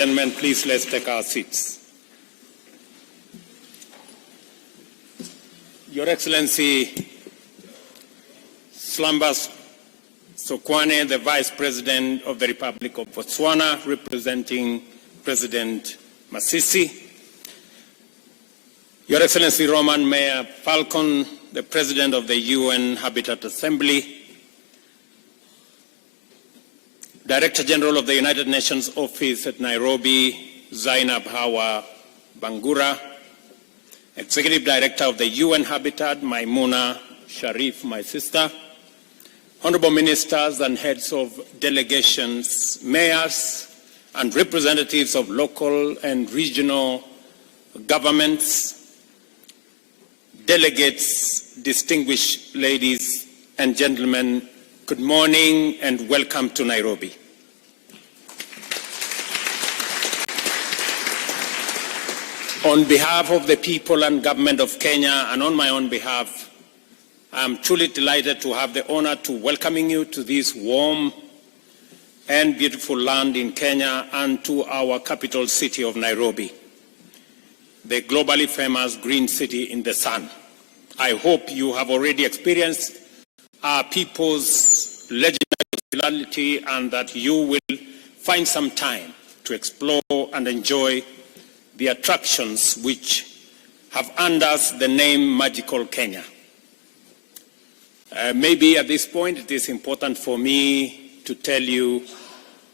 Gentlemen, please let's take our seats. Your Excellency Slumbers Sokwane, the Vice President of the Republic of Botswana, representing President Masisi. Your Excellency Roman Mayor Falcon, the President of the UN Habitat Assembly, Director General of the United Nations Office at Nairobi, Zainab Hawa Bangura, Executive Director of the UN Habitat, Maimuna Sharif, my sister, Honorable Ministers and Heads of Delegations, Mayors and representatives of local and regional governments, delegates, distinguished ladies and gentlemen, good morning and welcome to Nairobi. On behalf of the people and government of Kenya and on my own behalf, I am truly delighted to have the honor to welcoming you to this warm and beautiful land in Kenya and to our capital city of Nairobi, the globally famous green city in the sun. I hope you have already experienced our people's legendary hospitality and that you will find some time to explore and enjoy the attractions which have earned us the name Magical Kenya. Maybe at this point it is important for me to tell you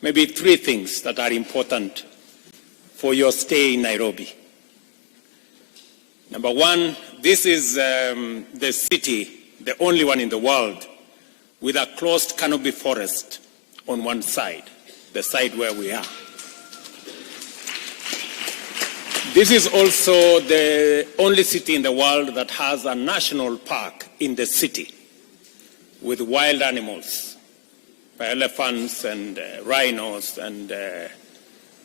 maybe three things that are important for your stay in Nairobi. Number one, this is the city, the only one in the world, with a closed canopy forest on one side, the side where we are. This is also the only city in the world that has a national park in the city with wild animals, elephants and rhinos and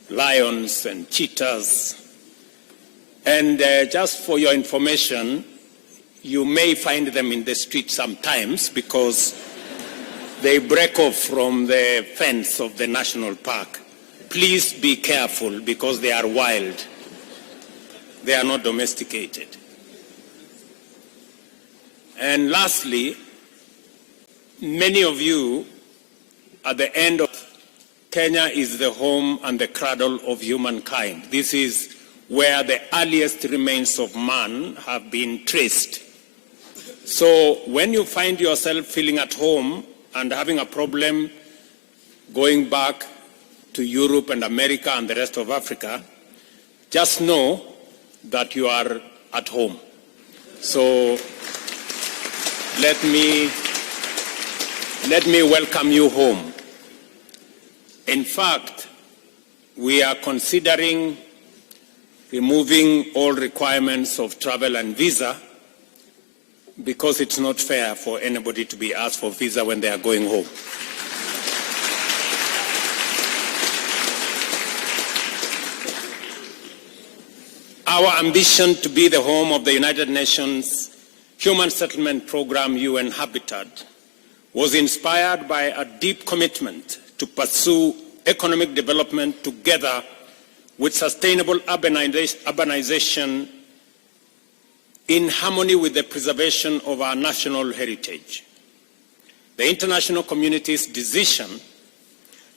lions and cheetahs. And just for your information, you may find them in the street sometimes because they break off from the fence of the national park. Please be careful because they are wild. They are not domesticated. And lastly, many of you, at the end of Kenya is the home and the cradle of humankind. This is where the earliest remains of man have been traced. So when you find yourself feeling at home and having a problem going back to Europe and America and the rest of Africa, just know that you are at home. So let me welcome you home. In fact, we are considering removing all requirements of travel and visa because it's not fair for anybody to be asked for visa when they are going home. Our ambition to be the home of the United Nations Human Settlement Program, UN Habitat, was inspired by a deep commitment to pursue economic development together with sustainable urbanization in harmony with the preservation of our national heritage. The international community's decision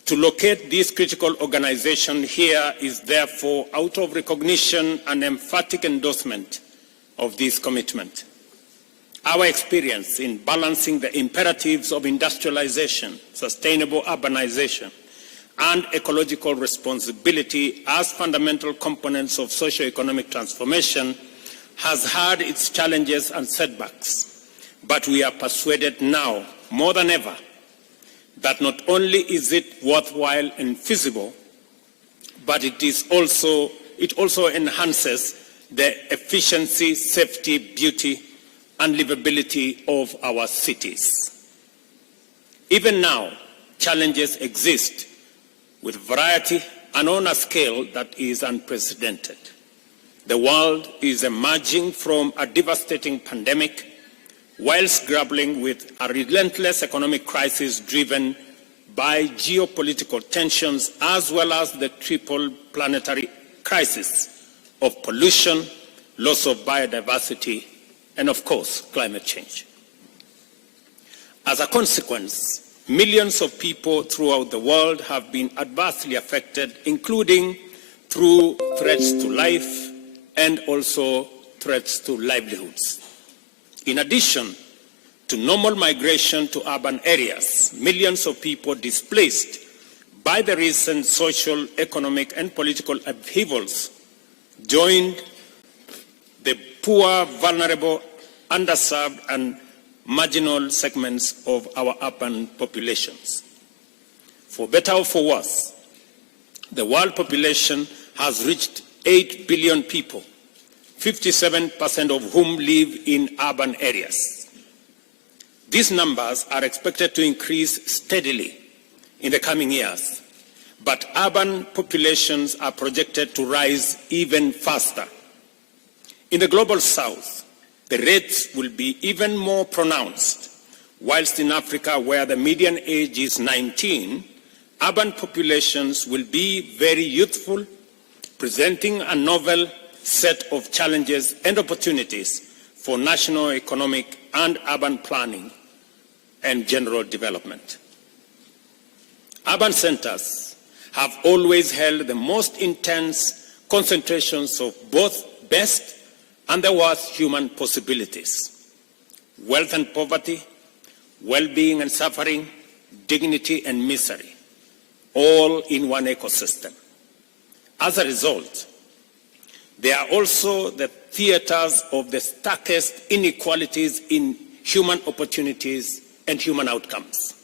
to locate this critical organization here is therefore out of recognition and emphatic endorsement of this commitment. Our experience in balancing the imperatives of industrialization, sustainable urbanization, and ecological responsibility as fundamental components of socio-economic transformation has had its challenges and setbacks. But we are persuaded now, more than ever, that not only is it worthwhile and feasible, but it also enhances the efficiency, safety, beauty, and livability of our cities. Even now, challenges exist with variety and on a scale that is unprecedented. The world is emerging from a devastating pandemic whilst grappling with a relentless economic crisis driven by geopolitical tensions as well as the triple planetary crisis of pollution, loss of biodiversity, and of course, climate change. As a consequence, millions of people throughout the world have been adversely affected, including through threats to life and also threats to livelihoods. In addition to normal migration to urban areas, millions of people displaced by the recent social, economic, and political upheavals joined the poor, vulnerable, underserved, and marginal segments of our urban populations. For better or for worse, the world population has reached 8 billion people, 57% of whom live in urban areas. These numbers are expected to increase steadily in the coming years, but urban populations are projected to rise even faster. In the global south, the rates will be even more pronounced, whilst in Africa, where the median age is 19, urban populations will be very youthful, presenting a novel set of challenges and opportunities for national economic and urban planning and general development. Urban centers have always held the most intense concentrations of both best and the worst human possibilities: wealth and poverty, well-being and suffering, dignity and misery, all in one ecosystem. As a result, they are also the theaters of the starkest inequalities in human opportunities and human outcomes.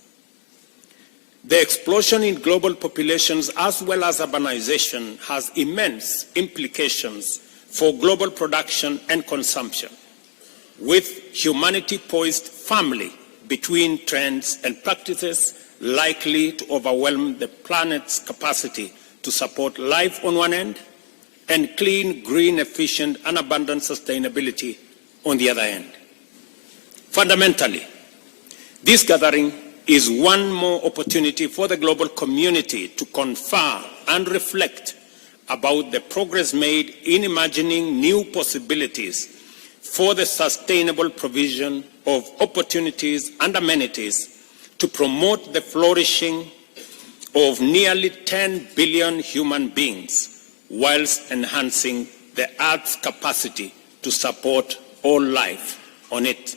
The explosion in global populations as well as urbanization has immense implications for global production and consumption, with humanity poised firmly between trends and practices likely to overwhelm the planet's capacity to support life on one end and clean, green, efficient, and abundant sustainability on the other end. Fundamentally, this gathering is one more opportunity for the global community to confer and reflect about the progress made in imagining new possibilities for the sustainable provision of opportunities and amenities to promote the flourishing of nearly 10 billion human beings, whilst enhancing the Earth's capacity to support all life on it.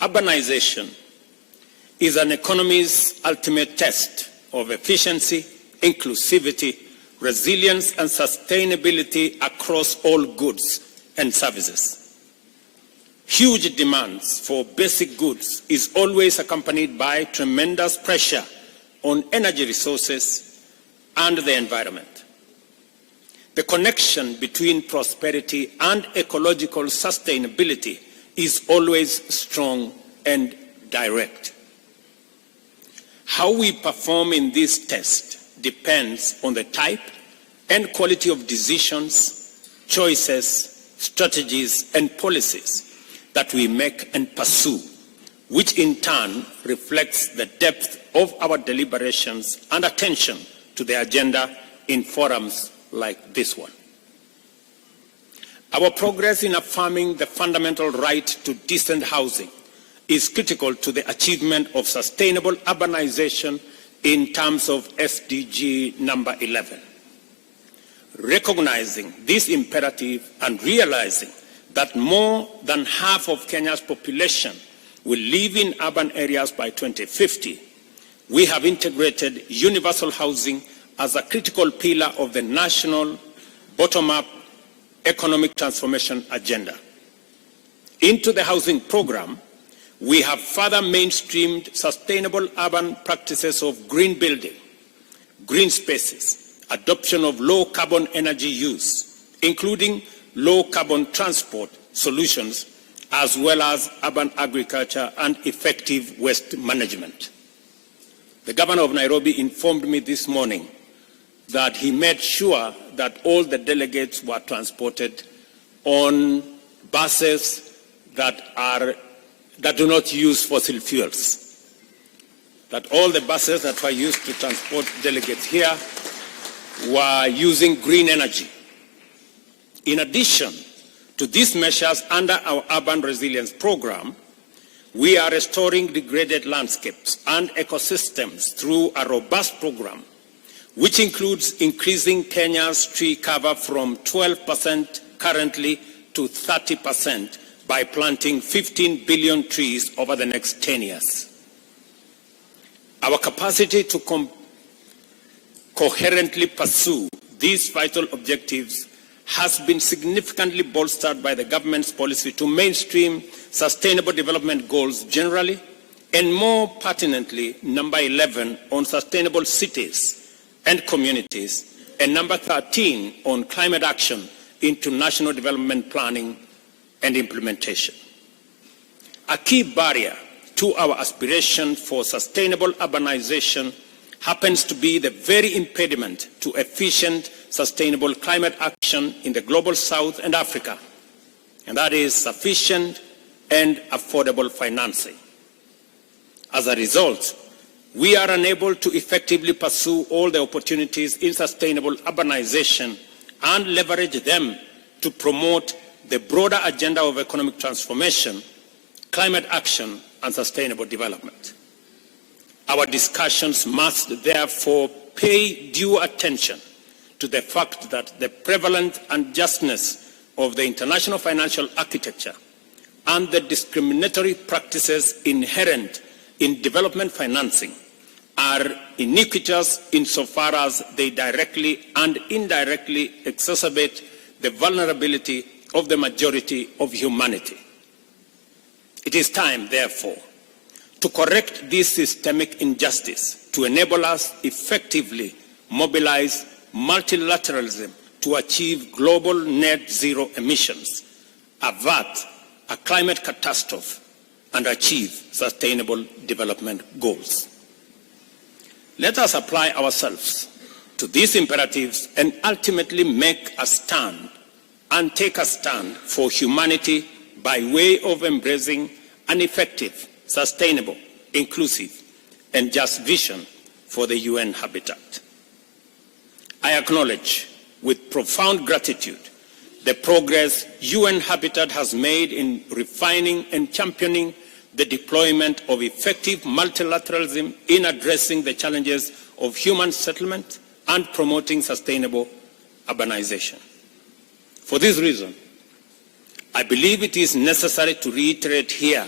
Urbanization is an economy's ultimate test of efficiency, inclusivity, resilience, and sustainability across all goods and services. Huge demands for basic goods is always accompanied by tremendous pressure on energy resources and the environment. The connection between prosperity and ecological sustainability is always strong and direct. How we perform in this test depends on the type and quality of decisions, choices, strategies, and policies that we make and pursue, which in turn reflects the depth of our deliberations and attention to the agenda in forums like this one. Our progress in affirming the fundamental right to decent housing is critical to the achievement of sustainable urbanization in terms of SDG number 11. Recognizing this imperative and realizing that more than half of Kenya's population will live in urban areas by 2050, we have integrated universal housing as a critical pillar of the national bottom-up economic transformation agenda. Into the housing program, we have further mainstreamed sustainable urban practices of green building, green spaces, adoption of low-carbon energy use, including low-carbon transport solutions, as well as urban agriculture and effective waste management. The governor of Nairobi informed me this morning that he made sure that all the delegates were transported on buses that do not use fossil fuels. that all the buses that were used to transport delegates here were using green energy. In addition to these measures under our urban resilience program, we are restoring degraded landscapes and ecosystems through a robust program, which includes increasing Kenya's tree cover from 12% currently to 30% by planting 15 billion trees over the next 10 years. Our capacity to coherently pursue these vital objectives has been significantly bolstered by the government's policy to mainstream sustainable development goals generally, and more pertinently, number 11 on sustainable cities and communities, and number 13 on climate action into national development planning and implementation. A key barrier to our aspiration for sustainable urbanization happens to be the very impediment to efficient, sustainable climate action in the global South and Africa, and that is sufficient and affordable financing. As a result, we are unable to effectively pursue all the opportunities in sustainable urbanization and leverage them to promote the broader agenda of economic transformation, climate action, and sustainable development. Our discussions must therefore pay due attention to the fact that the prevalent unjustness of the international financial architecture and the discriminatory practices inherent in development financing are iniquitous insofar as they directly and indirectly exacerbate the vulnerability of the majority of humanity. It is time, therefore, to correct this systemic injustice to enable us effectively mobilize multilateralism to achieve global net zero emissions, avert a climate catastrophe, and achieve sustainable development goals. Let us apply ourselves to these imperatives and ultimately make a stand and take a stand for humanity by way of embracing an effective, sustainable, inclusive, and just vision for the UN habitat. I acknowledge with profound gratitude the progress UN Habitat has made in refining and championing the deployment of effective multilateralism in addressing the challenges of human settlement and promoting sustainable urbanization. For this reason, I believe it is necessary to reiterate here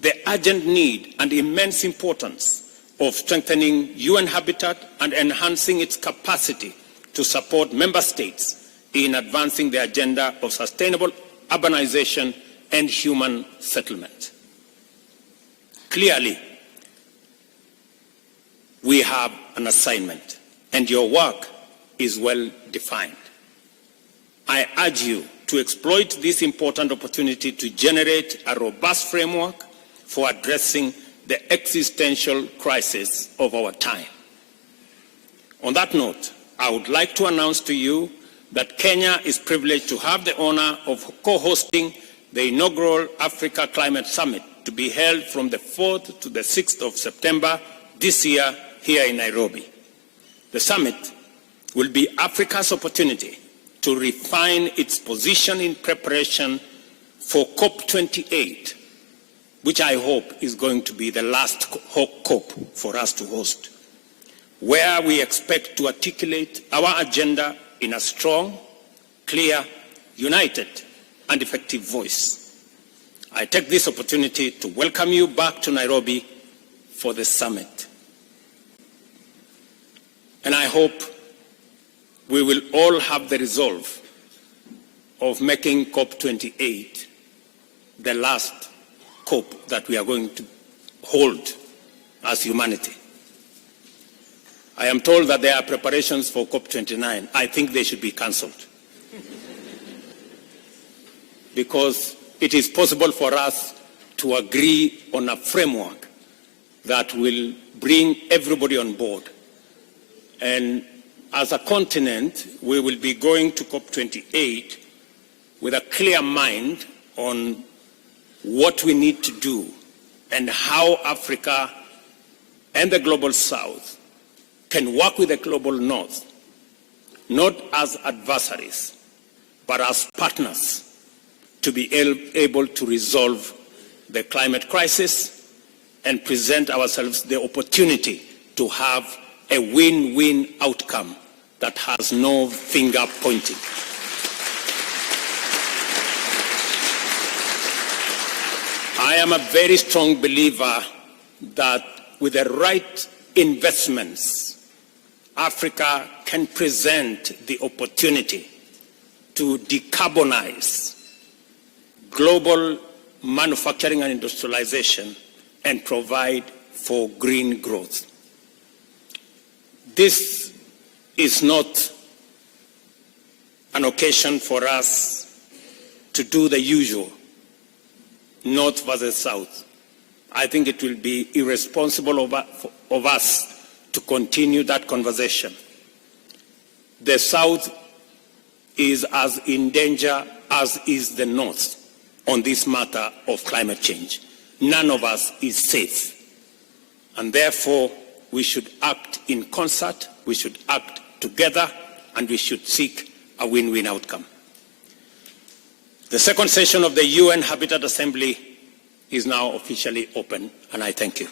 the urgent need and immense importance of strengthening UN Habitat and enhancing its capacity to support member states in advancing the agenda of sustainable urbanization and human settlement. Clearly, we have an assignment, and your work is well defined. I urge you to exploit this important opportunity to generate a robust framework for addressing the existential crisis of our time. On that note, I would like to announce to you that Kenya is privileged to have the honor of co-hosting the inaugural Africa Climate Summit to be held from the 4th to the 6th of September this year here in Nairobi. The summit will be Africa's opportunity to refine its position in preparation for COP28, which I hope is going to be the last COP for us to host, where we expect to articulate our agenda in a strong, clear, united, and effective voice. I take this opportunity to welcome you back to Nairobi for the summit. And I hope we will all have the resolve of making COP28 the last COP that we are going to hold as humanity. I am told that there are preparations for COP29. I think they should be cancelled. Because it is possible for us to agree on a framework that will bring everybody on board. And as a continent, we will be going to COP28 with a clear mind on what we need to do and how Africa and the global south can work with the global north, not as adversaries, but as partners to be able to resolve the climate crisis and present ourselves the opportunity to have a win-win outcome that has no finger pointing. I am a very strong believer that with the right investments, Africa can present the opportunity to decarbonize global manufacturing and industrialization and provide for green growth. This is not an occasion for us to do the usual, North versus South. I think it will be irresponsible of us to continue that conversation. The South is as in danger as is the North on this matter of climate change. None of us is safe. And therefore, we should act in concert, we should act together, and we should seek a win-win outcome. The second session of the UN Habitat Assembly is now officially open, and I thank you.